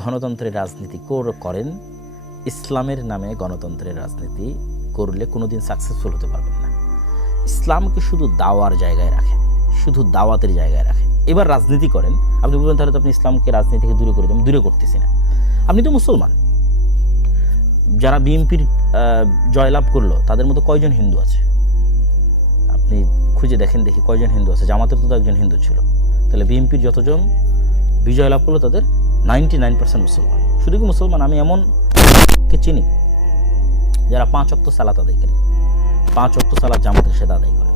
গণতন্ত্রের রাজনীতি করেন, ইসলামের নামে গণতন্ত্রের রাজনীতি করলে কোনোদিন সাকসেসফুল হতে পারবেন না। ইসলামকে শুধু দাওয়ার জায়গায় রাখেন, শুধু দাওয়াতের জায়গায় রাখেন। এবার রাজনীতি করেন, আপনি বলবেন তাহলে তো আপনি ইসলামকে রাজনীতি থেকে দূরে করে দেন। দূরে করতেছি না, আপনি তো মুসলমান। যারা বিএনপির জয়লাভ করলো তাদের মধ্যে কয়জন হিন্দু আছে? আপনি খুঁজে দেখেন দেখি কয়জন হিন্দু আছে। জামাতের তো একজন হিন্দু ছিল। তাহলে বিএনপির যতজন বিজয় লাভ করলো তাদের 99% মুসলমান। শুধু কি মুসলমান, আমি এমনকে চিনি যারা 5 ওয়াক্ত সালাত আদায় করে, 5 ওয়াক্ত সালাত জামাতের সাথে আদায় করে,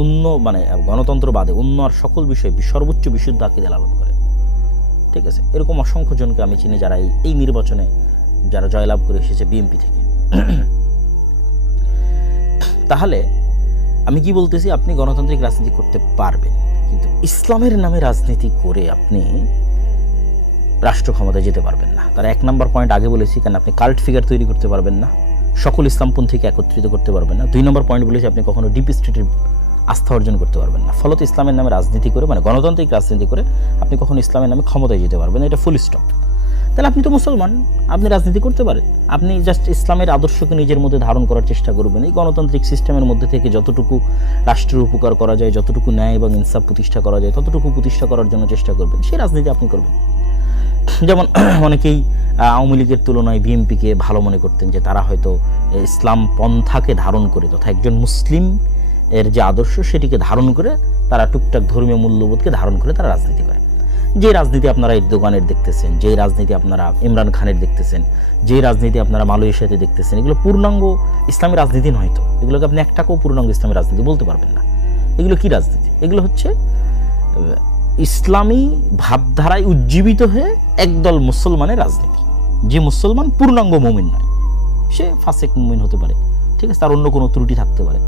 অন্য মানে গণতন্ত্র বাদে অন্য আর সকল বিষয়ে সর্বোচ্চ বিশুদ্ধ আকীদা লালন করে। ঠিক আছে, এরকম অসংখ্য জনকে আমি চিনি যারা এই নির্বাচনে যারা জয়লাভ করে এসেছে বিএনপি থেকে। তাহলে আমি কি বলতেছি, আপনি গণতান্ত্রিক রাজনীতি করতে পারবেন, কিন্তু ইসলামের নামে রাজনীতি করে আপনি রাষ্ট্র ক্ষমতায় যেতে পারবেন না। তার 1 নম্বর পয়েন্ট আগে বলেছি, কারণ আপনি কাল্ট ফিগার তৈরি করতে পারবেন না, সকল ইসলামপন্থীকে একত্রিত করতে পারবেন না। 2 নম্বর পয়েন্ট বলেছি, আপনি কখনো ডিপ স্টেটের আস্থা অর্জন করতে পারবেন না। ফলত ইসলামের নামে রাজনীতি করে, মানে গণতান্ত্রিক রাজনীতি করে আপনি কখনো ইসলামের নামে ক্ষমতায় যেতে পারবেন না। এটা ফুল স্টপ। তাহলে আপনি তো মুসলমান, আপনি রাজনীতি করতে পারেন। আপনি জাস্ট ইসলামের আদর্শকে নিজের মধ্যে ধারণ করার চেষ্টা করবেন। এই গণতান্ত্রিক সিস্টেমের মধ্যে থেকে যতটুকু রাষ্ট্রের উপকার করা যায়, যতটুকু ন্যায় এবং ইনসাফ প্রতিষ্ঠা করা যায়, ততটুকু প্রতিষ্ঠা করার জন্য চেষ্টা করবেন। সেই রাজনীতি আপনি করবেন। যেমন অনেকেই আওয়ামী লীগের তুলনায় বিএনপিকে ভালো মনে করতেন, যে তারা হয়তো ইসলাম পন্থাকে ধারণ করে, তথা একজন মুসলিম এর যে আদর্শ সেটিকে ধারণ করে, তারা টুকটাক ধর্মীয় মূল্যবোধকে ধারণ করে তারা রাজনীতি করে। যে রাজনীতি আপনারা এরদোগানের দেখতেছেন, যে রাজনীতি আপনারা ইমরান খানের দেখতেছেন, যে রাজনীতি আপনারা মালয়েশিয়াতে দেখতেছেন, এগুলো পূর্ণাঙ্গ ইসলামী রাজনীতি নয়। তো এগুলোকে আপনি একটাকেও পূর্ণাঙ্গ ইসলামী রাজনীতি বলতে পারবেন না। এগুলো কি রাজনীতি? এগুলো হচ্ছে ইসলামী ভাবধারায় উজ্জীবিত হয়ে একদল মুসলমানের রাজনীতি। যে মুসলমান পূর্ণাঙ্গ মুমিন নয়, সে ফাসেক মুমিন হতে পারে, ঠিক আছে, তার অন্য কোনো ত্রুটি থাকতে পারে,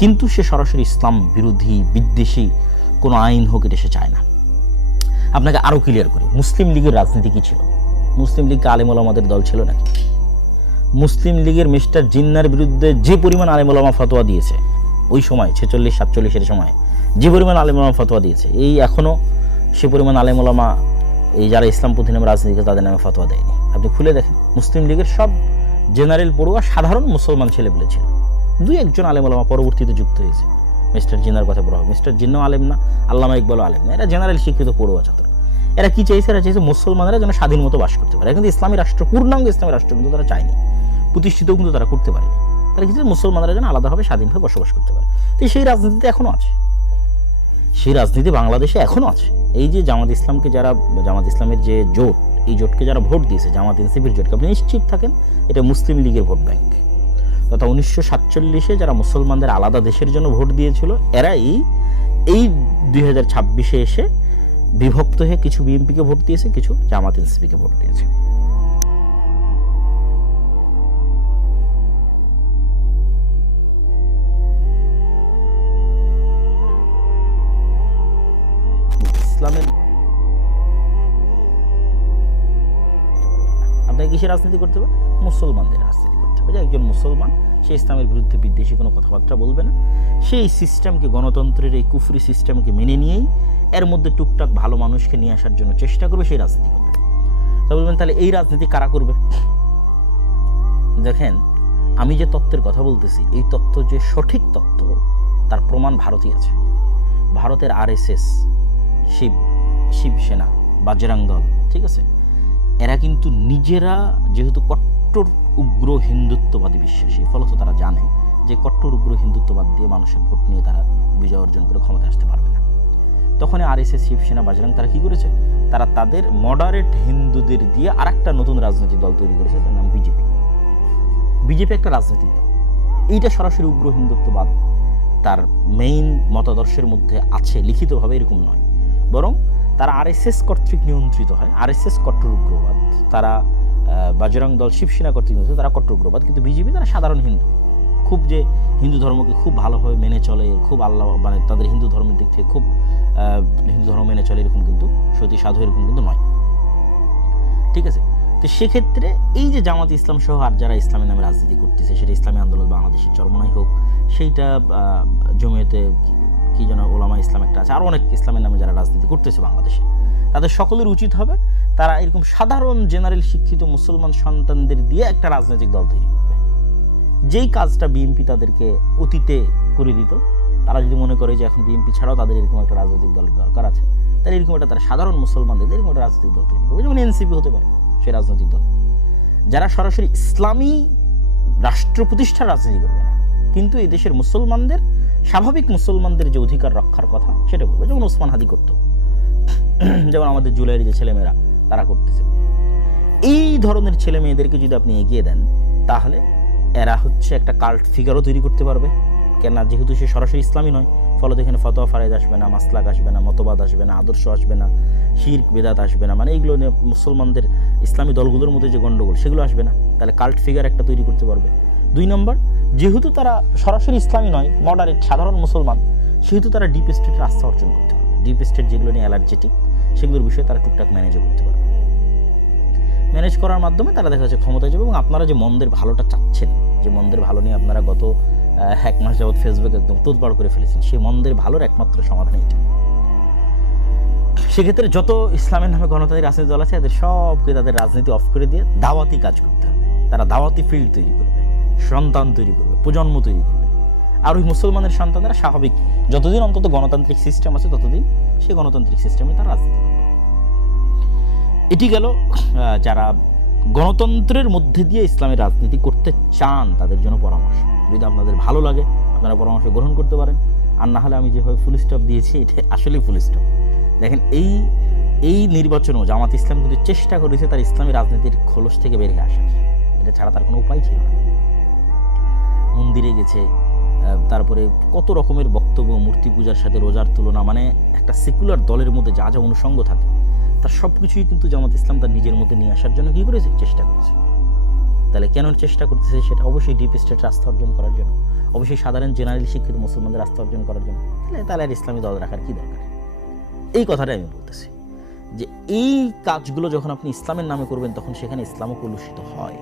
কিন্তু সে সরাসরি ইসলাম বিরোধী বিদ্বেষী কোনো আইন হোক এটা সে চায় না। আপনাকে আরও ক্লিয়ার করি, মুসলিম লীগের রাজনীতি কী ছিল? মুসলিম লীগ আলেম ওলামাদের দল ছিল নাকি? মুসলিম লীগের মিস্টার জিন্নার বিরুদ্ধে যে পরিমাণ আলেম ওলামা ফতোয়া দিয়েছে ওই সময় 46-47 সময়, যে পরিমাণ আলেম ওলামা ফতোয়া দিয়েছে, এই এখনও সে পরিমাণ আলেম ওলামা এই যারা ইসলামপন্থী নামে রাজনীতি করে তাদের নামে ফতোয়া দেয়নি। আপনি খুলে দেখেন, মুসলিম লীগের সব জেনারেল পড়ুয়া সাধারণ মুসলমান ছেলেপুলে ছিল। 2-1 আলেম ওলামা পরবর্তীতে যুক্ত হয়েছে। মিস্টার জিন্নার কথা বলা হবে, মিস্টার জিন্নাও আলেম না, আল্লামা ইকবালও আলেম না, এরা জেনারেল শিক্ষিত পড়ুয়া ছাত্র। এরা কি চাইছে? এরা চাইছে মুসলমানরা যেন স্বাধীন মতো বাস করতে পারে। কিন্তু ইসলামী রাষ্ট্র, পূর্ণাঙ্গ ইসলামী রাষ্ট্র কিন্তু তারা চায়নি, প্রতিষ্ঠিতও কিন্তু তারা করতে পারেনি। তারা কিন্তু মুসলমানরা যেন আলাদাভাবে স্বাধীনভাবে বসবাস করতে পারে। তো সেই রাজনীতিতে এখনও আছে, সেই রাজনীতি বাংলাদেশে এখনও আছে। এই যে জামাত ইসলামকে যারা, জামাত ইসলামের যে জোট, এই জোটকে যারা ভোট দিয়েছে, জামাত এনসিপির জোটকে, আপনি নিশ্চিত থাকেন এটা মুসলিম লীগের ভোট ব্যাংক। তথা 1947-এ যারা মুসলমানদের আলাদা দেশের জন্য ভোট দিয়েছিল, এরাই এই 2026-এ এসে বিভক্ত হয়ে কিছু বিএনপিকে ভোট দিয়েছে, কিছু জামাত এনসিপিকে ভোট দিয়েছে। ইসলামের আপনাকে কিসের রাজনীতি করতে হবে? মুসলমানদের রাজনীতি করতে হবে। যে একজন মুসলমান, সে ইসলামের বিরুদ্ধে বিদ্বেষী কোনো কথাবার্তা বলবে না, সেই সিস্টেমকে, গণতন্ত্রের এই কুফরি সিস্টেমকে মেনে নিয়েই এর মধ্যে টুকটাক ভালো মানুষকে নিয়ে আসার জন্য চেষ্টা করবে, সেই রাজনীতি করবে। তা বলবেন তাহলে এই রাজনীতি কারা করবে? দেখেন, আমি যে তত্ত্বের কথা বলতেছি, এই তত্ত্ব যে সঠিক তত্ত্ব তার প্রমাণ ভারতই আছে। ভারতের RSS, শিবসেনা, বাজরাং দল, ঠিক আছে, এরা কিন্তু নিজেরা যেহেতু কট্টর উগ্র হিন্দুত্ববাদী বিশ্বাসী, ফলত তারা জানে যে কট্টর উগ্র হিন্দুত্ববাদ দিয়ে মানুষের ভোট নিয়ে তারা বিজয় অর্জন করে ক্ষমতায় আসতে পারবে না। তখন RSS, শিবসেনা, বাজরাং তারা কি করেছে? তারা তাদের মডারেট হিন্দুদের দিয়ে আরেকটা নতুন রাজনৈতিক দল তৈরি করেছে, তার নাম বিজেপি। বিজেপি একটা রাজনৈতিক দল, এইটা সরাসরি উগ্র হিন্দুত্ববাদ তার মেইন মতাদর্শের মধ্যে আছে লিখিতভাবে, এরকম নয়, বরং তারা RSS কর্তৃক নিয়ন্ত্রিত হয়। RSS কট্টর উগ্রবাদ, তারা বাজরাং দল, শিবসেনা কর্তৃক নিয়ন্ত্রিত, তারা কট্টর উগ্রবাদ। কিন্তু বিজেপি তারা সাধারণ হিন্দু, খুব যে হিন্দু ধর্মকে খুব ভালোভাবে মেনে চলে, খুব আল্লাহ মানে তাদের হিন্দু ধর্মের দিক থেকে খুব হিন্দু ধর্ম মেনে চলে, এরকম কিন্তু সতী সাধু এরকম কিন্তু নয়, ঠিক আছে। তো সেক্ষেত্রে এই যে জামাত ইসলাম সহ আর যারা ইসলামের নামে রাজনীতি করতেছে, সেটা ইসলামী আন্দোলন বাংলাদেশের চরমনাই হোক, সেইটা জমিয়তে কি যেন ওলামা ইসলাম একটা আছে, আর অনেক ইসলামের নামে যারা রাজনীতি করতেছে বাংলাদেশে, তাদের সকলের উচিত হবে তারা এরকম সাধারণ জেনারেল শিক্ষিত মুসলমান সন্তানদের দিয়ে একটা রাজনৈতিক দল তৈরি করবে। যেই কাজটা বিএনপি তাদেরকে অতীতে করে দিত, তারা যদি মনে করে যে এখন বিএনপি ছাড়াও তাদের এরকম একটা রাজনৈতিক দলের দরকার আছে, তাহলে এরকম একটা তারা সাধারণ মুসলমানদের এরকম একটা রাজনৈতিক দল তৈরি করবে, যেমন এনসিপি হতে পারে সেই রাজনৈতিক দল, যারা সরাসরি ইসলামী রাষ্ট্র প্রতিষ্ঠার রাজনীতি করবে না, কিন্তু এই দেশের মুসলমানদের, স্বাভাবিক মুসলমানদের যে অধিকার রক্ষার কথা সেটা করবে, যেমন ওসমান হাদি করত, যেমন আমাদের জুলাইয়ের যে ছেলেমেয়েরা তারা করতেছে। এই ধরনের ছেলে মেয়েদেরকে যদি আপনি এগিয়ে দেন, তাহলে এরা হচ্ছে একটা কাল্ট ফিগারও তৈরি করতে পারবে। কেন? যেহেতু সে সরাসরি ইসলামী নয়, ফলত এখানে ফতোয়া ফারাইজ আসবে না, মাসলাক আসবে না, মতবাদ আসবে না, আদর্শ আসবে না, শিরক বেদাত আসবে না, মানে এইগুলো নিয়ে মুসলমানদের ইসলামী দলগুলোর মধ্যে যে গণ্ডগোল সেগুলো আসবে না। তাহলে কাল্ট ফিগার একটা তৈরি করতে পারবে। 2 নম্বর, যেহেতু তারা সরাসরি ইসলামী নয়, মডারেট সাধারণ মুসলমান, সেহেতু তারা ডিপ স্টেটের আস্থা অর্জন করতে পারবে। ডিপ স্টেট যেগুলো নিয়ে অ্যালার্জেটিক, সেগুলোর বিষয়ে তারা টুকটাক ম্যানেজও করতে পারবে। ম্যানেজ করার মাধ্যমে তারা দেখা যাচ্ছে ক্ষমতায় যাবে। এবং আপনারা যে মন্দের ভালোটা চাচ্ছেন, যে মন্দের ভালো নিয়ে আপনারা গত 1 মাস যাবৎ ফেসবুক একদম তোদবাড় করে ফেলেছেন, সেই মন্দের ভালোর একমাত্র সমাধান এটা। সেক্ষেত্রে যত ইসলামের নামে গণতান্ত্রিক রাজনীতি দল আছে, এদের সবকে তাদের রাজনীতি অফ করে দিয়ে দাওয়াতি কাজ করতে হবে। তারা দাওয়াতি ফিল্ড তৈরি করবে, সন্তান তৈরি করবে, প্রজন্ম তৈরি করবে। আর ওই মুসলমানের সন্তানরা স্বাভাবিক, যতদিন অন্তত গণতান্ত্রিক সিস্টেম আছে ততদিন সেই গণতান্ত্রিক সিস্টেমে তারা রাজনীতি করবে। এটি গেল যারা গণতন্ত্রের মধ্যে দিয়ে ইসলামের রাজনীতি করতে চান তাদের জন্য পরামর্শ। যদি আপনাদের ভালো লাগে আপনারা পরামর্শ গ্রহণ করতে পারেন, আর না হলে আমি যেভাবে ফুল স্টপ দিয়েছি এটা আসলেই ফুল স্টপ। দেখেন, এই নির্বাচনেও জামাত ইসলাম কিন্তু চেষ্টা করেছে তার ইসলামী রাজনীতির খোলস থেকে বের হয়ে আসার, এটা ছাড়া তার কোনো উপায় ছিল না। মন্দিরে গেছে, তারপরে কত রকমের বক্তব্য, মূর্তি পূজার সাথে রোজার তুলনা, মানে একটা সেকুলার দলের মধ্যে যা যা অনুষঙ্গ থাকে তার সব কিছুই কিন্তু জামাত ইসলাম তার নিজের মধ্যে নিয়ে আসার জন্য কী করেছে, চেষ্টা করেছে। তাহলে কেন চেষ্টা করতেছে? সেটা অবশ্যই ডিপ স্টেটের আস্থা অর্জন করার জন্য, অবশ্যই সাধারণ জেনারেল শিক্ষিত মুসলমানদের আস্থা অর্জন করার জন্য। তাহলে আর ইসলামী দল রাখার কী দরকার? এই কথাটাই আমি বলতেছি যে এই কাজগুলো যখন আপনি ইসলামের নামে করবেন, তখন সেখানে ইসলামও কলুষিত হয়।